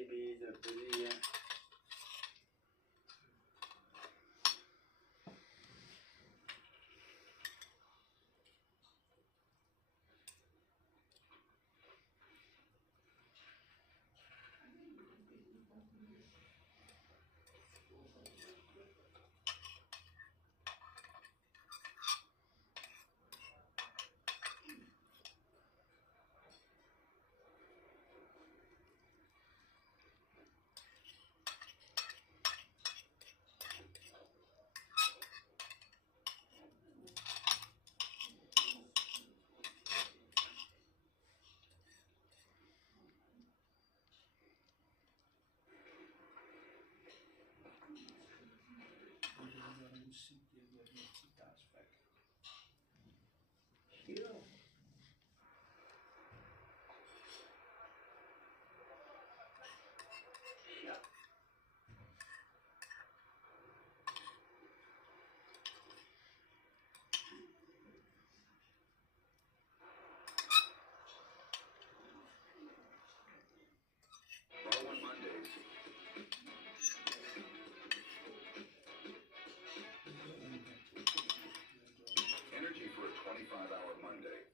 honeybees are busy here. Sure. Energy for a 25-hour Monday.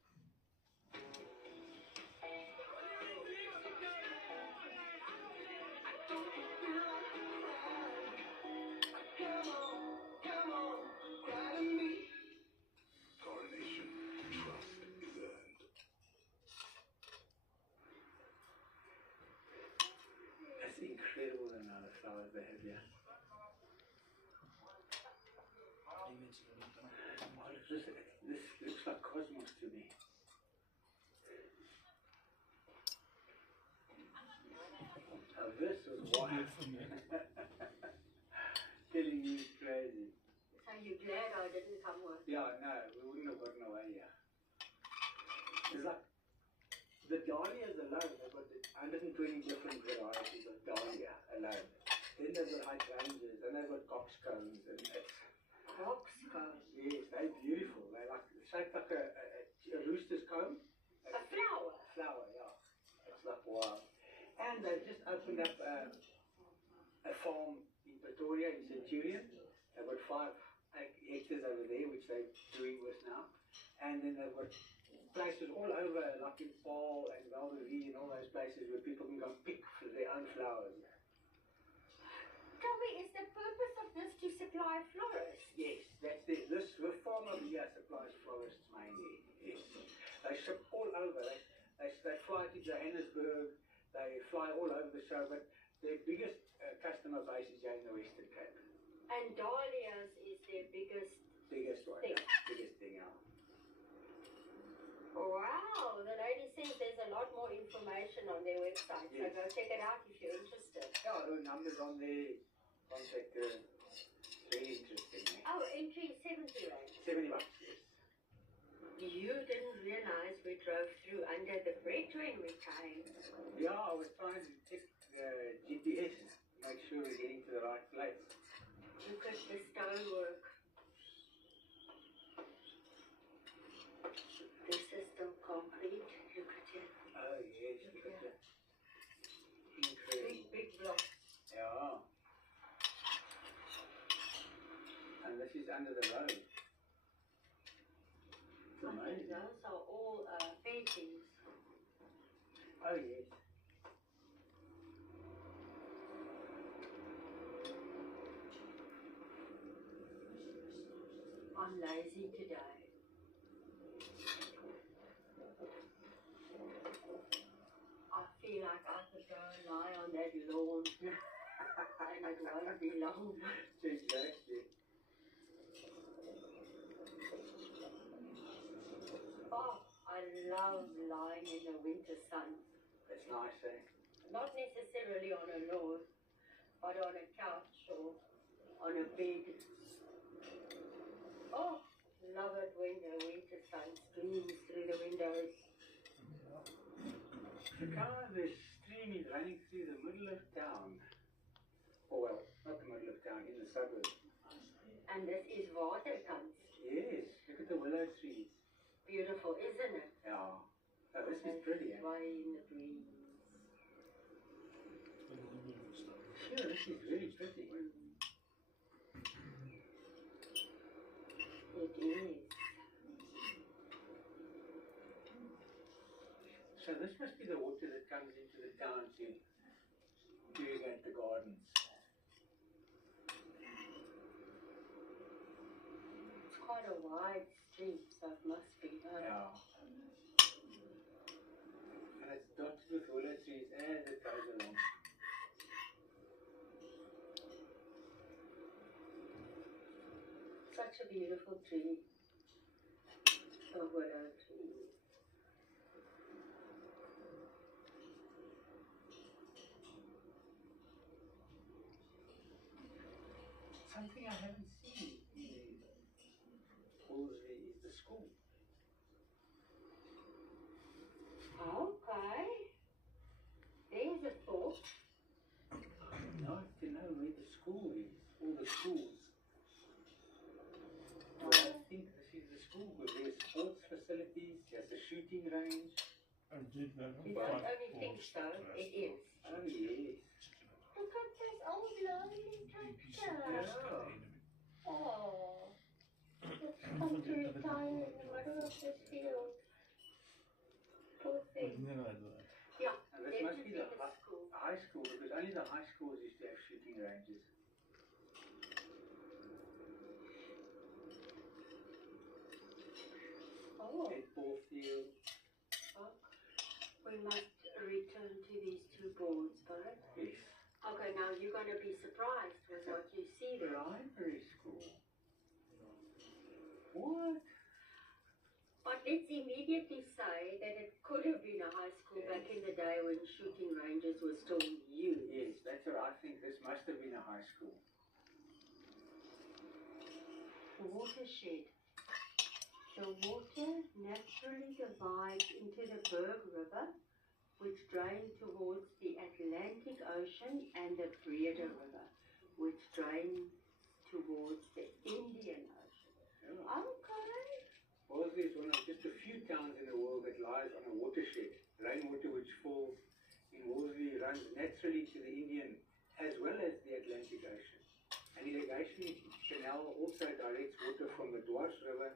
Coronation. Trust is earned. It's incredible the amount of flowers they have here. This looks like cosmos to me. Now this is wild. Telling you is crazy. So you're glad I didn't come with? Yeah, no, we wouldn't have gotten away here. It's like the dahlias alone, they've got 120 different varieties of dahlia alone. Then they've got hydrangeas, and they've got coxcombs, and it's Coxcombs. yes, they're beautiful. They're like shaped like a rooster's comb. A flower. Flower, yeah. It's like wow. And they've just opened up a farm in Pretoria, in Centurion. They've got 5 hectares over there, which they're doing with now. And then they've got places all over, like in Paul and Valdervie and all those places where people can go pick for their own flowers. Tell me, is the purpose of this to supply florists? Yes, that's it. The farm over here supplies florists mainly. Yes. They ship all over. They fly to Johannesburg. They fly all over the show, but their biggest customer base is here in the Western Cape. And dahlias is their biggest One, thing. yeah. Biggest thing, yeah. Wow, the lady says there's a lot more information on their website, so Yes. go check it out if you're interested. Yeah, the numbers on the contact very interesting. Eh? Oh, entry is 70 rand. $70, yes. You didn't realize we drove through under the bridge when we came. Yeah, I was trying to check the GPS, make sure we're getting to the right place. Look at the stonework. This is still concrete. Look at it. Oh, yes, look at that. Incredible. Big block. Yeah. And this is under the road. It's I think amazing. those are all paintings. Oh, yes. I'm lazy today. I feel like I could go and lie on that lawn and it won't be long. Exactly. Oh, I love lying in the winter sun. That's nice, eh? Not necessarily on a lawn, but on a couch or on a bed. Oh, love it when the winter sun streams through the windows. The stream is running through the middle of town. Oh, well, not the middle of town, in the suburbs. And this is Waterkant. Yes, look at the willow trees. Beautiful, isn't it? Yeah. Oh, this is pretty, eh? Why in the breeze. It's really pretty. It is. So this must be the water that comes into the town to irrigate the gardens. It's quite a wide stream, so it must be. Yeah. And it's dotted with willow trees as it goes along. Such a beautiful tree. A willow tree. Something I haven't seen in Wolseley is the school. Okay. There's a thought. Now I have to know where the school is, all the schools. Do I think this is the school with their sports facilities, there's a shooting range? I did know. You don't only think so, it is. Oh yes. Look at this old lonely tractor. Oh. It's come to retire in the middle of the field. Poor thing. Yeah, And this must be definitely the the school. high school, because only the high schools used to have shooting ranges. Oh, At ball field. we must return to these two boards, but Yes. okay, now you're going to be surprised with what you see there. Primary school. What? But let's immediately say that it could have been a high school back in the day when shooting ranges were still used. Yes, that's what I think. This must have been a high school. Watershed. The water naturally divides into the Berg River, which drains towards the Atlantic Ocean, and the Breda River, which drains towards the Indian Ocean. Yeah. Okay. Wolseley is one of just a few towns in the world that lies on a watershed. Rainwater which falls in Wolseley runs naturally to the Indian as well as the Atlantic Ocean. An irrigation canal also directs water from the Dwars River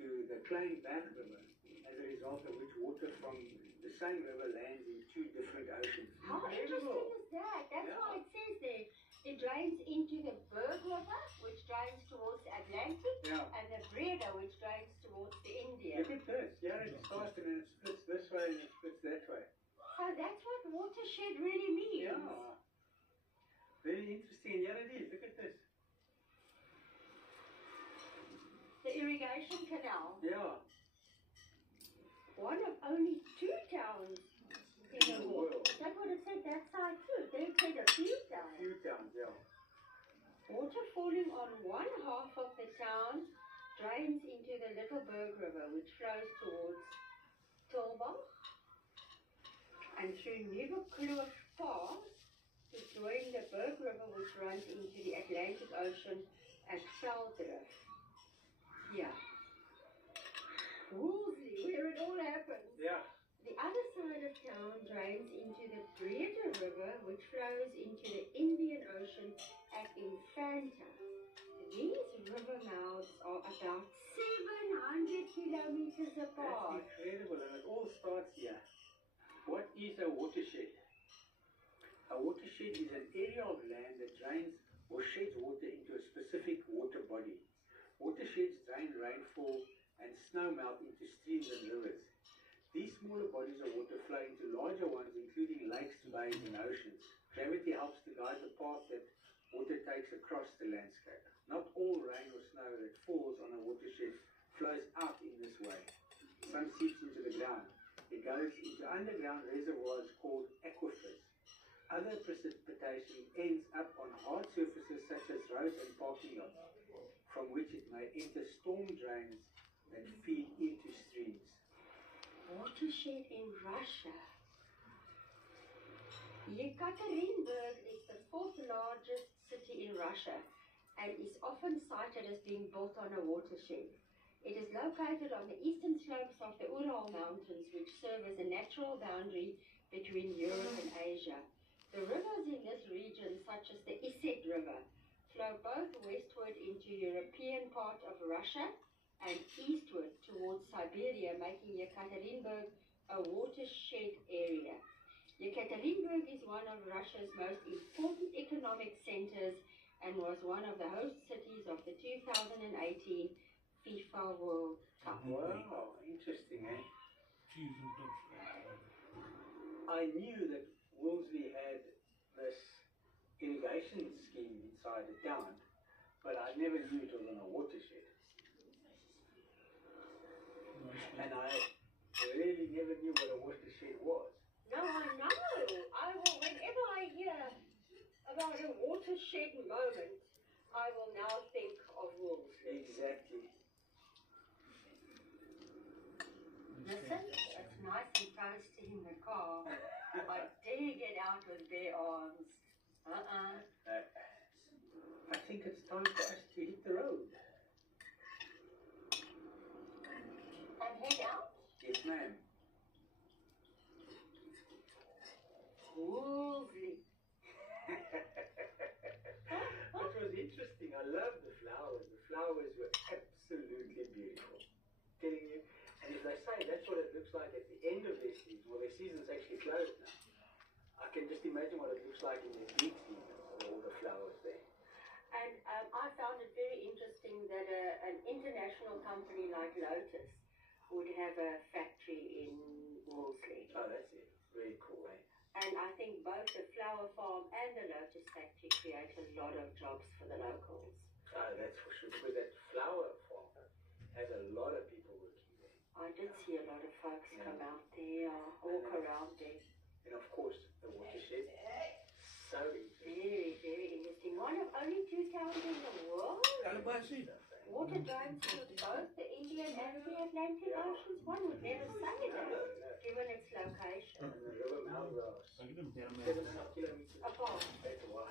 to the Kleinberg River, as a result of which water from the same river lands in two different oceans. How interesting is that? That's why it says there. It drains into the Berg River, which drains towards the Atlantic, Yeah. and the Breda, which drains towards the Indian. Look at this. Yeah, it starts and then it splits this way and it splits that way. So that's what watershed really means. Yeah. Very interesting. Yeah, it is. Look at this. The irrigation canal, Yeah. one of only two towns in the world. Is that what it said that side too? They said a few towns. Few towns, yeah. Water falling on one half of the town drains into the Little Berg River, which flows towards Tilbach and through Nieuwekloof Pass to join the Berg River, which runs into the Atlantic Ocean at Veldrift. Yeah. Wolseley, where it all happens. Yeah. The other side of town drains into the Breda River, which flows into the Indian Ocean at Infanta. These river mouths are about 700 kilometers apart. That's incredible, and it all starts here. What is a watershed? A watershed is an area of land that drains or sheds water into a specific water body. Watersheds drain rainfall and snow melt into streams and rivers. These smaller bodies of water flow into larger ones, including lakes, bays, and oceans. Gravity helps to guide the path that water takes across the landscape. Not all rain or snow that falls on a watershed flows out in this way. Some seeps into the ground. It goes into underground reservoirs called aquifers. Other precipitation ends up on hard surfaces such as roads and parking lots, from which it may enter storm drains that feed into streams. Watershed in Russia. Yekaterinburg is the fourth largest city in Russia and is often cited as being built on a watershed. It is located on the eastern slopes of the Ural Mountains, which serve as a natural boundary between Europe and Asia. The rivers in this region, such as the Russia and eastward towards Siberia, making Yekaterinburg a watershed area. Yekaterinburg is one of Russia's most important economic centers and was one of the host cities of the 2018 FIFA World Cup. Wow, interesting, eh? I knew that Wolseley had this irrigation scheme inside the town, but I never knew it was on a watershed. And I really never knew what a watershed was. No, I know. Whenever I hear about a watershed moment, I will now think of Wolseley. Exactly. Listen, it's nice and toasty in the car. But dare get out with bare arms. I think it's time for us to hit the road. And head out? Yes, ma'am. Wolseley. It was interesting. I love the flowers. The flowers were absolutely beautiful. Telling you. And if they say that's what it looks like at the end of their season, well, their season's actually closed now. I can just imagine what it looks like in their peak season with all the flowers there. And I found it very interesting that an international company like Lotus would have a factory in Wolseley. Oh, that's it. Very cool, eh? And I think both the flower farm and the Lotus factory create a lot of jobs for the locals. Oh, that's for sure. Because that flower farm has a lot of people working there. I did see a lot of folks come out there, walk around there. And of course, the watershed. So interesting. Very, very interesting. One of only 2 towns in the world. Water drains through both the Indian and the Atlantic Oceans. One would never say that, given its location. And the river mouths are 7.5 kilometers Apart. That's wild.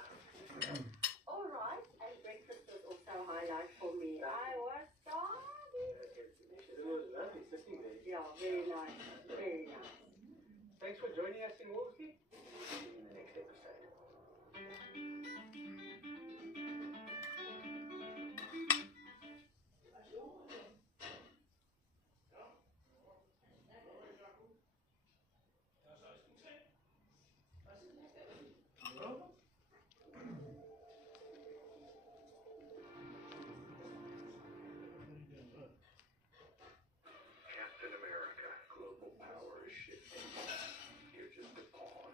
All right, and breakfast was also a highlight for me. I was starving. It was lovely sitting there. Yeah, very nice, very nice. Thanks for joining us in Wolseley. See you in the next episode. Captain America. Global power is shifting. You're just a pawn.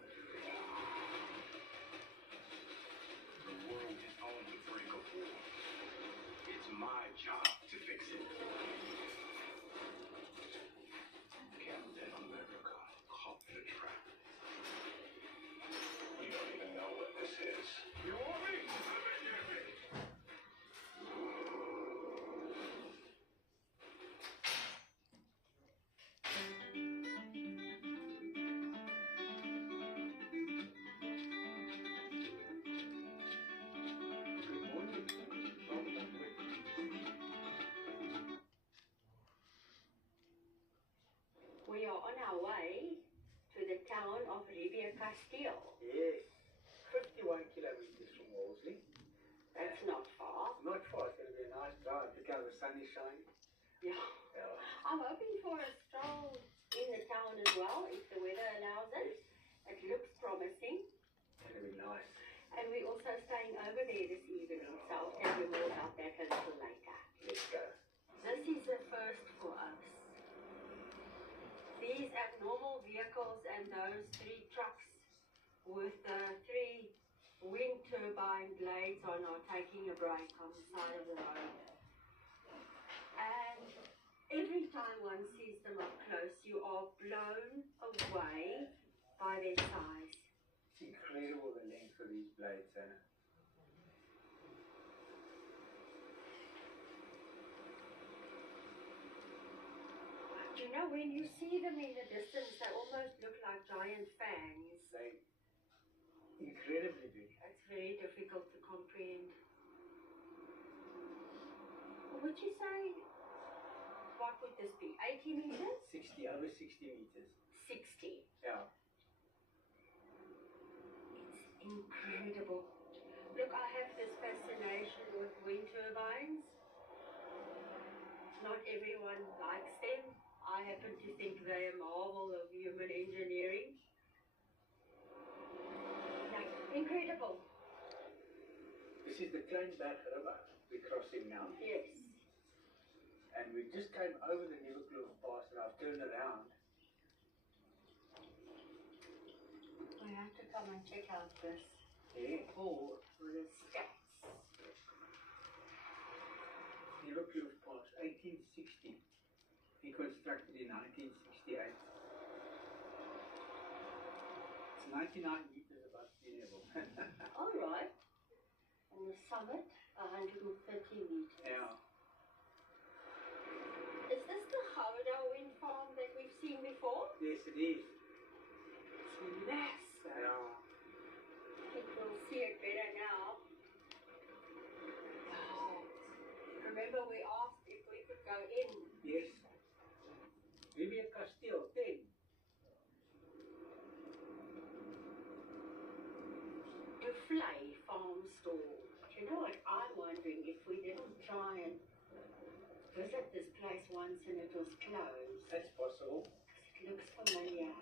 The world is on the brink of war. It's my job to fix it. Captain America, caught in a trap. You don't even know what this is. You want me? Good morning. We are on our way to the town of Rivia Castile. Yes. 51 kilometers from Wolseley. That's not far. Not far. It's going to be a nice drive. Look how the sun is shining. Yeah. Yeah. I'm hoping for a stroll in the town as well, if the weather allows it. It looks promising. It's going to be nice. And we're also staying over there this evening, so I'll tell you more about that a little later. Let's go. This is the first for us. These abnormal vehicles and those 3 trucks with the 3 wind turbine blades on are taking a break on the side of the road. And every time one sees them up close, you are blown away by their size. It's incredible the length of these blades, Anna. You know, when you see them in the distance, they almost look like giant fangs. They're incredibly big. It's very difficult to comprehend. Would you say, what would this be, 80 meters? 60, over 60 meters. 60. Yeah. It's incredible. Look, I have this fascination with wind turbines. not everyone likes them. I happen to think they're a marvel of human engineering. Like, incredible. This is the Kleinberg River we're crossing now. Yes. And we just came over the Nieuwekloof Pass and I've turned around. We have to come and check out this Yeah. board for the stats. Nieuwekloof Pass, 1860. Reconstructed in 1968. It's 99 meters above sea level. All right. And the summit, 130 meters. Yeah. Is this the Gouda wind farm that we've seen before? Yes, it is. It's massive. Yeah. I think we'll see it better now. Wow. Remember we asked if we could go in. Yes. Rivier Castile, 10. The Flay Farm Store. You know what, I'm wondering if we didn't try and visit this place once and it was closed. That's possible. It looks familiar.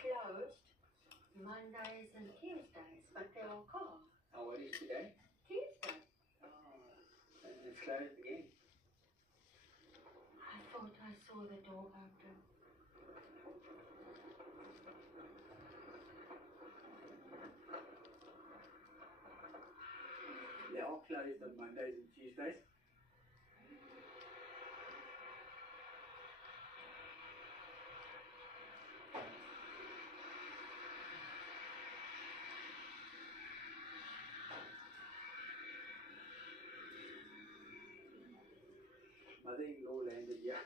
Closed Mondays and Tuesdays, but they're all cars. Oh, what is today? Tuesday. Oh, and it's closed again. I thought I saw the door open. They are closed on Mondays and Tuesdays. Mother-in-law landed here.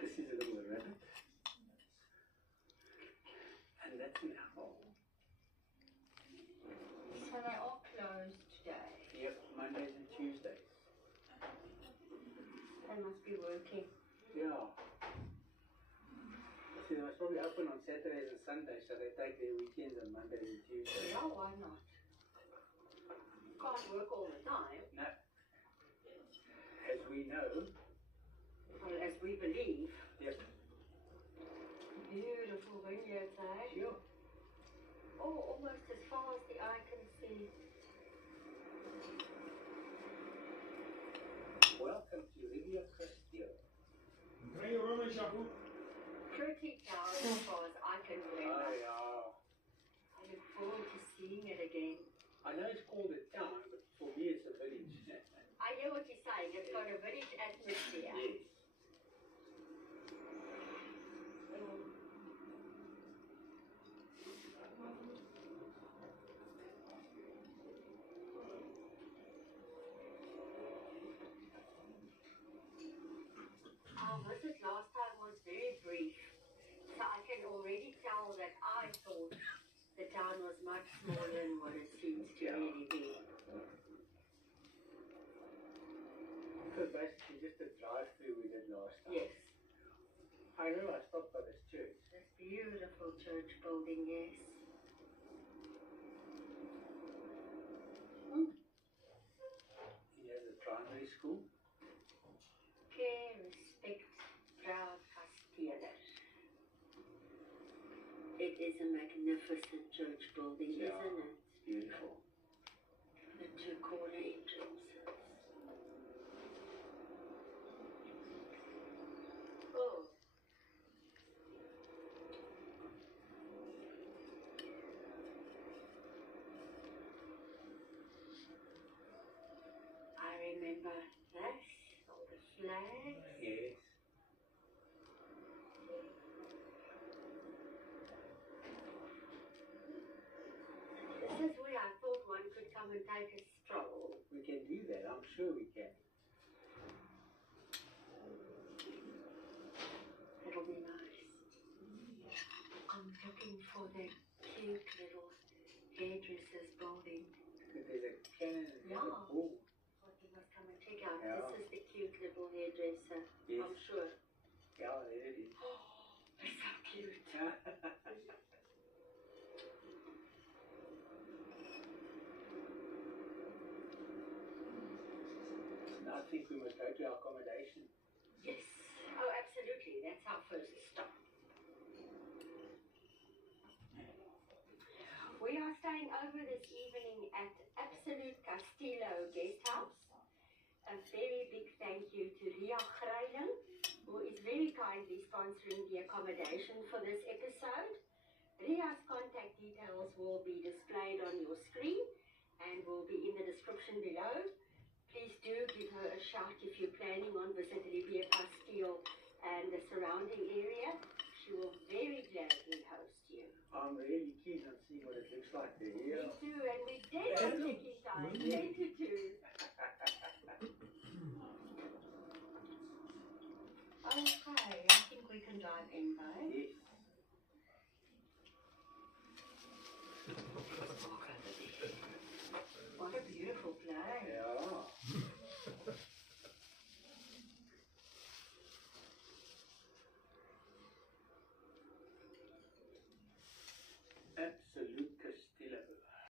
This is a little rabbit. And that's an apple. So they are closed today. Yep, Mondays and Tuesdays. They must be working. Yeah. See, they must probably open on Saturdays and Sundays, so they take their weekends on Mondays and Tuesdays. Yeah, why not? Can't work all the time. No. As we know. Well, as we believe. Yep. Beautiful vineyards, eh? Sure. Oh, almost as far as the eye can see. Welcome to Rivier Castile. Pretty town as far as I can remember. Oh, yeah. I look forward to seeing it again. I know it's called a town, but for me it's a village. I hear what you're saying. It's got a village atmosphere. Yes. Our visit last time was very brief, so I can already tell that I thought the town was much smaller than what it seems to really be. It was basically just a drive-through we did last time. Yes, I know I stopped by this church. this beautiful church building, yes. He has a primary school. Care, respect, proud Casteller. It is a magnificent church building, Yeah. isn't it? Beautiful. The two corner entrances. Oh. I remember this, all the flags. Yes. This is where I thought one could come and take a stroll. We can do that. I'm sure we can. It'll be nice. I'm looking for the cute little hairdresser's building. There's a cannon and Yeah. a bull. Thought you must come and check out. Yeah. This is the cute little hairdresser. Yes. I'm sure. Yeah, there it is. Oh, they're so cute. think we must go to our accommodation. Yes. Oh, absolutely. That's our first stop. We are staying over this evening at Absolute Castillo Guest House. A very big thank you to Ria Greiling, who is very kindly sponsoring the accommodation for this episode. Ria's contact details will be displayed on your screen and will be in the description below. Please do give her a shout if you're planning on visiting Riviera Castile and the surrounding area. She will very gladly host you. I'm really keen on seeing what it looks like there. Me too, and we did have checking time, 10 to 2. Okay, I think we can dive in, babe. Yes.